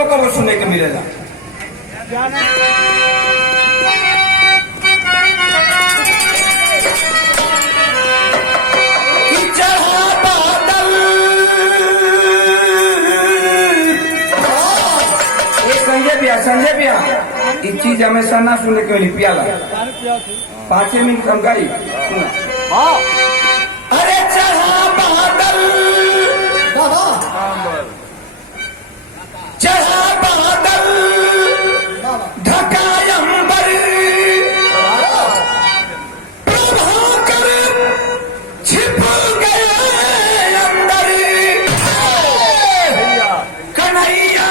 कबो कबो सुने के मिलेगा। संजय भैया एक चीज हमेशा ना सुने के लिए पियाला 5 मिनट कम गई सुना। अरे चढ़ा बादल चढ़ा बादल ढका अंबर प्रभाकर छिप गए अंदर कन्हैया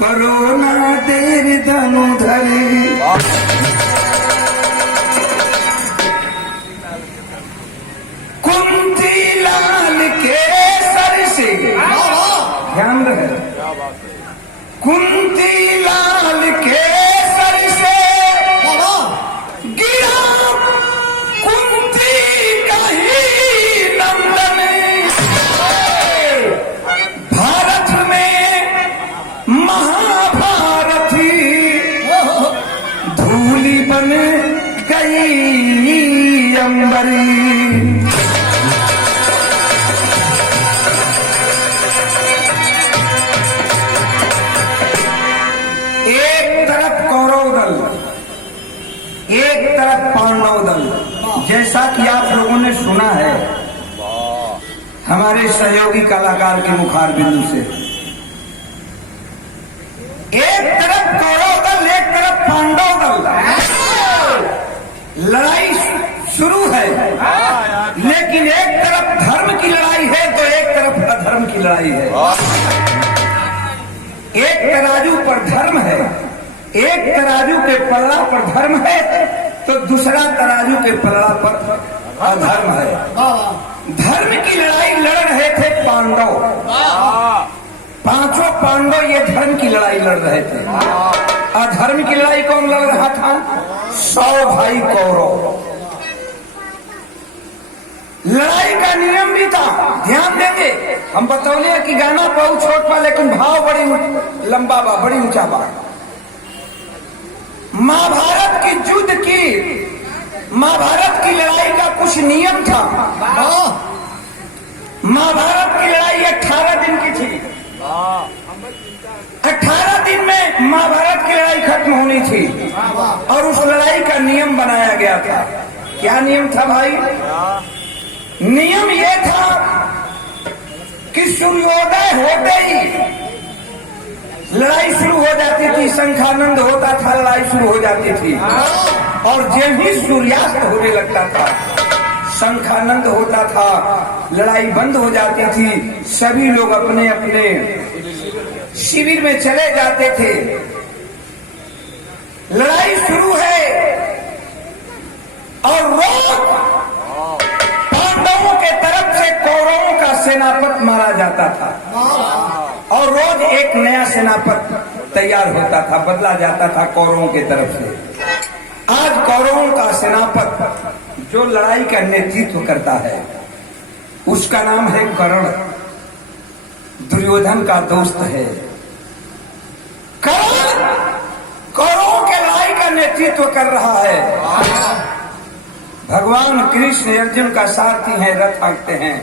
कोरोना देर धनुधर कुंती लाल के सर से ध्यान रहे कुंती लाल के सर से गिरा कुंती का ही नंदन भारत में महाभारती धूली बन गई अंबरी। एक तरफ कौरव दल एक तरफ पांडव दल, जैसा कि आप लोगों ने सुना है हमारे सहयोगी कलाकार के मुखार बिंदु से। एक तरफ कौरव दल एक तरफ पांडव दल, लड़ाई शुरू है लेकिन एक तरफ धर्म की लड़ाई है तो एक तरफ अधर्म की लड़ाई है। एक तराजू पर धर्म है, एक तराजू के पलड़ा पर धर्म है तो दूसरा तराजू के पलड़ा पर अधर्म है। धर्म की लड़ाई लड़ रहे थे पांडव, 5 पांडव ये धर्म की लड़ाई लड़ रहे थे। अधर्म की लड़ाई कौन लड़ रहा था? 100 भाई कौरव। लड़ाई का नियम भी था, ध्यान देंगे हम बतौले कि गाना बहुत छोट बा लेकिन भाव बड़ी लंबा बा, बड़ी ऊंचा बा। महाभारत की युद्ध की महाभारत की लड़ाई का कुछ नियम था। महाभारत की लड़ाई 18 दिन की थी। 18 दिन में महाभारत की लड़ाई खत्म होनी थी और उस लड़ाई का नियम बनाया गया था। क्या नियम था भाई? नियम यह था कि सूर्योदय होते ही लड़ाई शुरू हो जाती थी, शंखानंद होता था, लड़ाई शुरू हो जाती थी और जब ही सूर्यास्त होने लगता था, शंखानंद होता था, लड़ाई बंद हो जाती थी, सभी लोग अपने अपने शिविर में चले जाते थे। लड़ाई शुरू है और रोज पांडवों के तरफ से कौरवों का सेनापति मारा जाता था और रोज एक नया सेनापति तैयार होता था, बदला जाता था कौरवों के तरफ से। आज कौरवों का सेनापति जो लड़ाई का नेतृत्व करता है उसका नाम है कर्ण, दुर्योधन का दोस्त है। कर्ण कौरवों के लड़ाई का नेतृत्व कर रहा है। भगवान कृष्ण अर्जुन का सारथी है, रथ हाँकते हैं।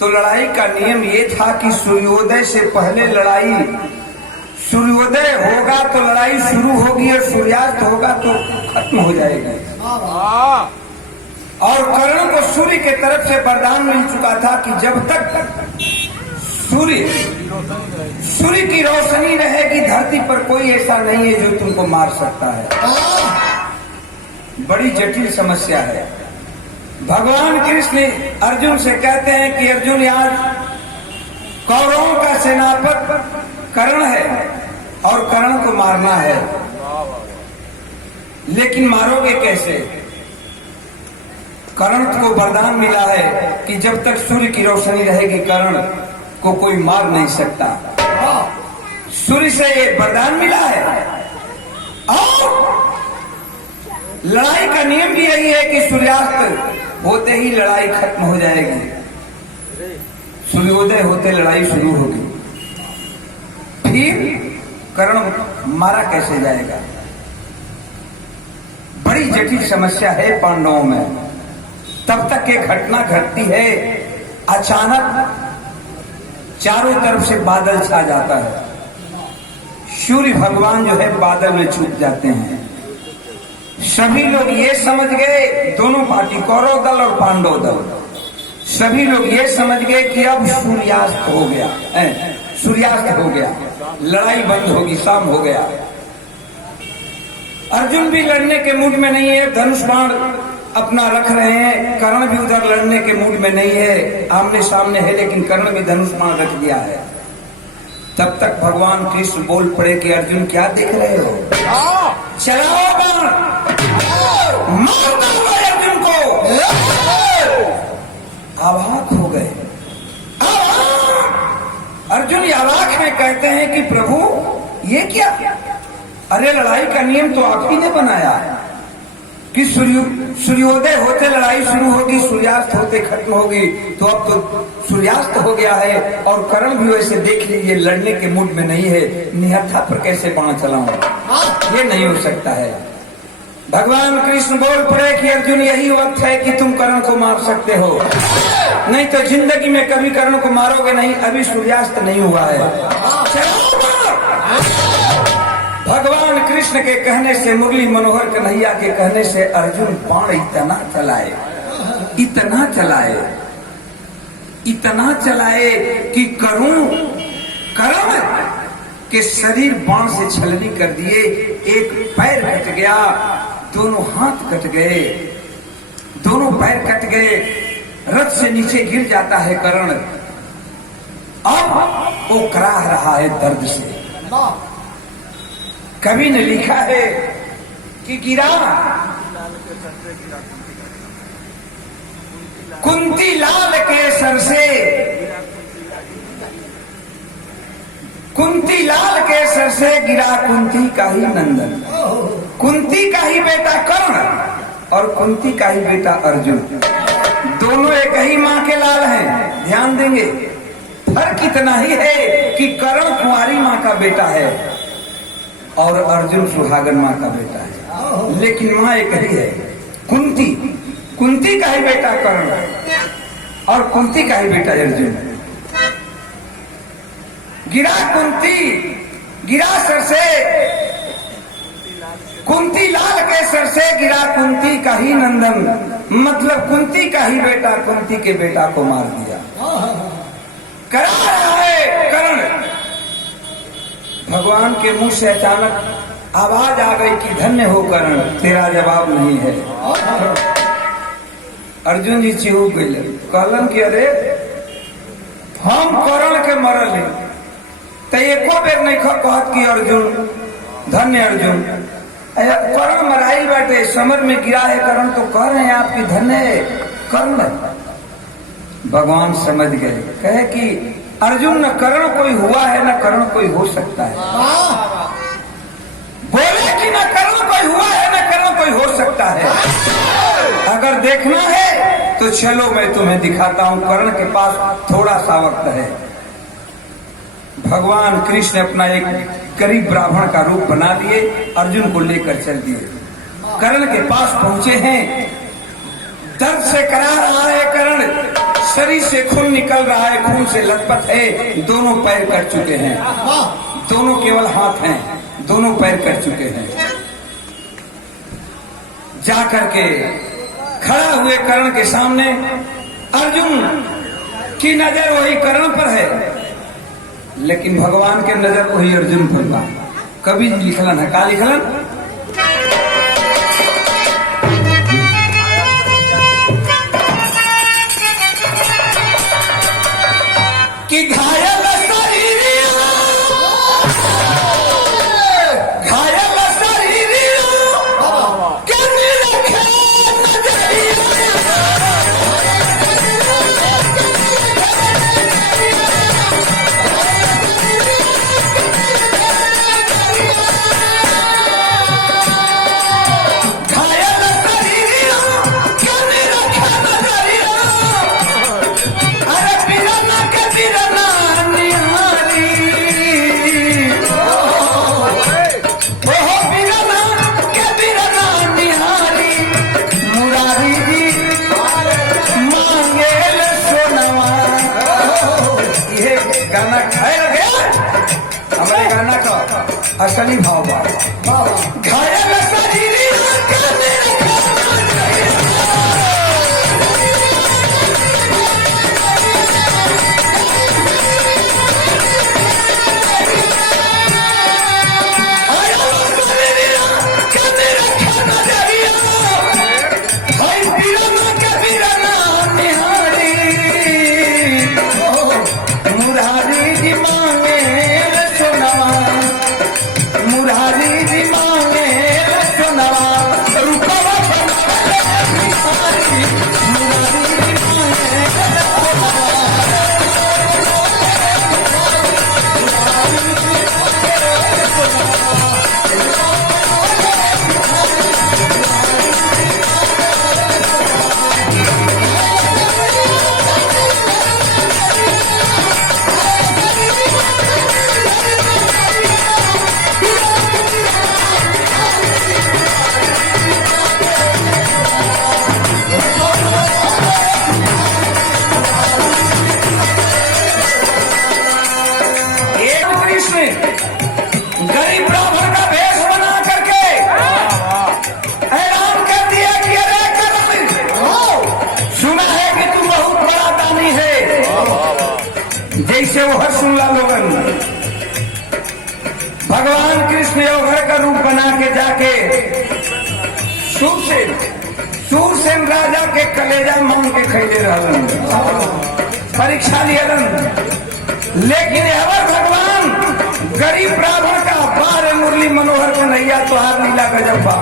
तो लड़ाई का नियम ये था कि सूर्योदय से पहले लड़ाई, सूर्योदय होगा तो लड़ाई शुरू होगी और सूर्यास्त होगा तो खत्म हो जाएगी। और कर्ण को सूर्य के तरफ से वरदान मिल चुका था कि जब तक सूर्य की रोशनी रहेगी धरती पर कोई ऐसा नहीं है जो तुमको मार सकता है। बड़ी जटिल समस्या है। भगवान कृष्ण अर्जुन से कहते हैं कि अर्जुन यार कौरवों का सेनापति कर्ण है और कर्ण को मारना है, लेकिन मारोगे कैसे? कर्ण को वरदान मिला है कि जब तक सूर्य की रोशनी रहेगी कर्ण को कोई मार नहीं सकता। सूर्य से ये वरदान मिला है और लड़ाई का नियम भी यही है कि सूर्यास्त होते ही लड़ाई खत्म हो जाएगी। सूर्योदय होते लड़ाई शुरू होगी। फिर कर्ण मारा कैसे जाएगा? बड़ी जटिल समस्या है पांडवों में। तब तक एक घटना घटती है, अचानक चारों तरफ से बादल छा जाता है। सूर्य भगवान जो है बादल में छुप जाते हैं। सभी लोग ये समझ गए, दोनों पार्टी कौरव दल और पांडव दल, सभी लोग ये समझ गए कि अब सूर्यास्त हो गया, सूर्यास्त हो गया, लड़ाई बंद होगी, शाम हो गया। अर्जुन भी लड़ने के मूड में नहीं है, धनुष बाण अपना रख रहे हैं। कर्ण भी उधर लड़ने के मूड में नहीं है, आमने सामने है, लेकिन कर्ण भी धनुष बाण रख दिया है। तब तक भगवान कृष्ण बोल पड़े कि अर्जुन क्या देख रहे हो, चलाओ बाण, मार दो अर्जुन को। अवाक हो गए। अर्जुन अवाक में कहते हैं कि प्रभु ये क्या? अरे लड़ाई का नियम तो आप ही ने बनाया कि सूर्योदय होते लड़ाई शुरू होगी, सूर्यास्त होते खत्म होगी। तो अब तो सूर्यास्त हो गया है और कर्ण भी वैसे देख लीजिए लड़ने के मूड में नहीं है। निहत्था पर कैसे बाण चलाऊं, ये नहीं हो सकता है। भगवान कृष्ण बोल पड़े कि अर्जुन यही वक्त है कि तुम कर्ण को मार सकते हो, नहीं तो जिंदगी में कभी कर्ण को मारोगे नहीं। अभी सूर्यास्त नहीं हुआ है। भगवान कृष्ण के कहने से, मुरली मनोहर कन्हैया के कहने से अर्जुन बाण इतना चलाए, इतना चलाए, इतना चलाए कि कर्ण के शरीर बाण से छलनी कर दिए। एक पैर कट गया, दोनों हाथ कट गए, दोनों पैर कट गए, रथ से नीचे गिर जाता है कर्ण। अब वो कराह रहा है दर्द से। कवि ने लिखा है कि गिरा कुंती लाल के सर से, कुंती लाल के सर से गिरा कुंती का ही नंदन। कुंती का ही बेटा कर्ण और कुंती का ही बेटा अर्जुन, दोनों एक ही माँ के लाल हैं। ध्यान देंगे, फर्क इतना ही है कि कर्ण कुंवारी माँ का बेटा है और अर्जुन सुहागन माँ का बेटा है, लेकिन माँ एक ही है। कुंती का ही बेटा कर्ण और कुंती का ही बेटा अर्जुन। गिरा सर से, कुंती लाल के सर से गिरा कुंती का ही नंदन, मतलब कुंती का ही बेटा कुंती के बेटा को मार दिया। करा रहा है कर्ण। भगवान के मुंह से अचानक आवाज आ गई कि धन्य हो कर्ण, तेरा जवाब नहीं है। अर्जुन जी चिहुक गए, कहलन कि अरे हम कर्ण के मरल तो एको बेर नहीं कहत कि अर्जुन धन्य अर्जुन। कर्ण मराइल बैठे, समर में गिरा है कर्ण, तो कह रहे हैं आपकी धन्य कर्ण। भगवान समझ गए, कहे कि अर्जुन न कर्ण कोई हुआ है न कर्ण कोई हो सकता है। बोले कि न कर्ण कोई हुआ है न कर्ण कोई हो सकता है। अगर देखना है तो चलो मैं तुम्हें दिखाता हूं, कर्ण के पास थोड़ा सा वक्त है। भगवान कृष्ण अपना एक गरीब ब्राह्मण का रूप बना लिए, अर्जुन को लेकर चल दिए। कर्ण के पास पहुंचे हैं, दर्द से करा रहा है कर्ण, शरीर से खून निकल रहा है, खून से लथपथ है, दोनों पैर कट चुके हैं, दोनों केवल हाथ हैं, दोनों पैर कट चुके हैं। जाकर के खड़ा हुए कर्ण के सामने, अर्जुन की नजर वही कर्ण पर है, लेकिन भगवान के नजर वही अर्जुन पर बा। कभी लिखलन है, का लिखलन कि घायल शरीरिया, घायल शरीरिया कभी रखे असली भाव घायल सजीली गरीब ब्राह्मण का भेष बना करके ऐलान कर दिया कि अरे करण, सुना है कि तू बहुत बड़ा दानी है। जैसे वो हर सुनला लोगन भगवान कृष्ण योगर का रूप बना के जाके सूरसेन राजा के कलेजा मांग के खैले रहलन, परीक्षा लियलन। लेकिन अवर भगवान गरीब ब्राह्मण का बार मुरली मनोहर कन्हैया तोहार लीला गजब बा।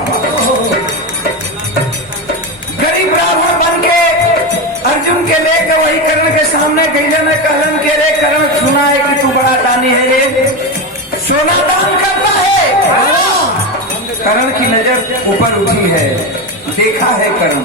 गरीब ब्राह्मण बन के अर्जुन के लेकर वही कर्ण के सामने गईले में कहलन के रे कर्ण, सुना है कि तू बड़ा दानी है, रे सोना दान करता है। कर्ण की नजर ऊपर उठी है, देखा है कर्ण